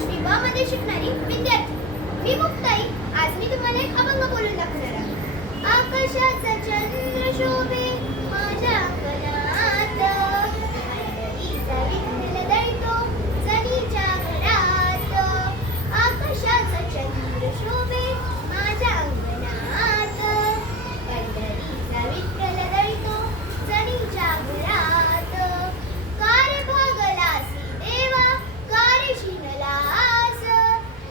5वी ब मध्ये शिकणारी विद्यार्थी मी मुक्ताई. आज मी तुम्हाला एक अभंग बोलून दाखवणार आहे. आकाशाचा चंद्र शोभे माझ्या अंगणात, पंढरीचा विठ्ठल दळतो जणीच्या घरात. आकाशाचा चंद्र शोभे माझ्या अंगणात, पंढरीचा विठ्ठल दळतो जणीच्या घरात. कार भागलासी देवा कार शिनलास,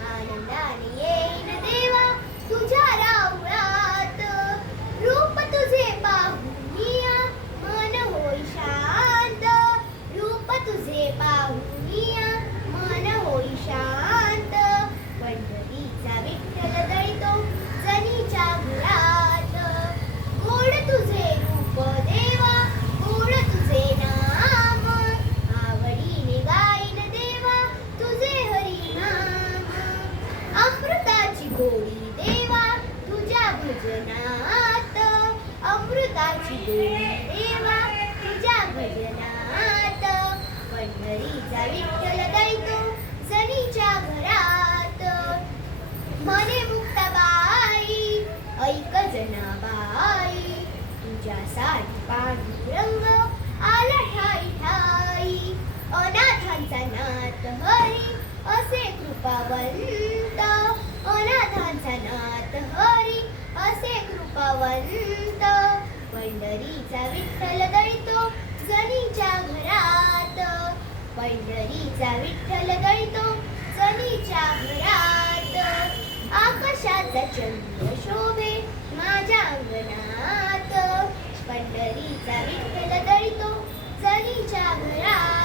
आनंदाने येईन देवा तुझ्या राऊळात. रूप तुझे पाहुनिया मन होई शांत, रूप तुझे पाहुनिया मन होई शांत. पंढरीचा विठ्ठल दळतो जणीच्या घरात. गोड तुझे रूप देवा गोड तुझे नाम, आवडीने गाईन देवा तुझे हरिनाम. अमृताची गोडी देवा तुझ्या भजनात, अमृताची गोडी देवा तुझ्या भजनात. पंढरीचा विठ्ठल दळतो जणीच्या घरात. म्हणे मुक्ताबाई ऐक जनाबाई, तुझ्यासाठी पांडुरंग आला ठाई ठाई. अनाथांचा नाथ हरी असे कृपावंत, अनाथांचा नाथ हरी असे कृपावंत. पंढरीचा विठ्ठल दळतो जणीच्या घरात, पंढरीचा विठ्ठल दळतो जणीच्या घरात. आकाशाचा चंद्र शोभे माझ्या अंगणात, पंढरीचा विठ्ठल दळतो जणीच्या घरात.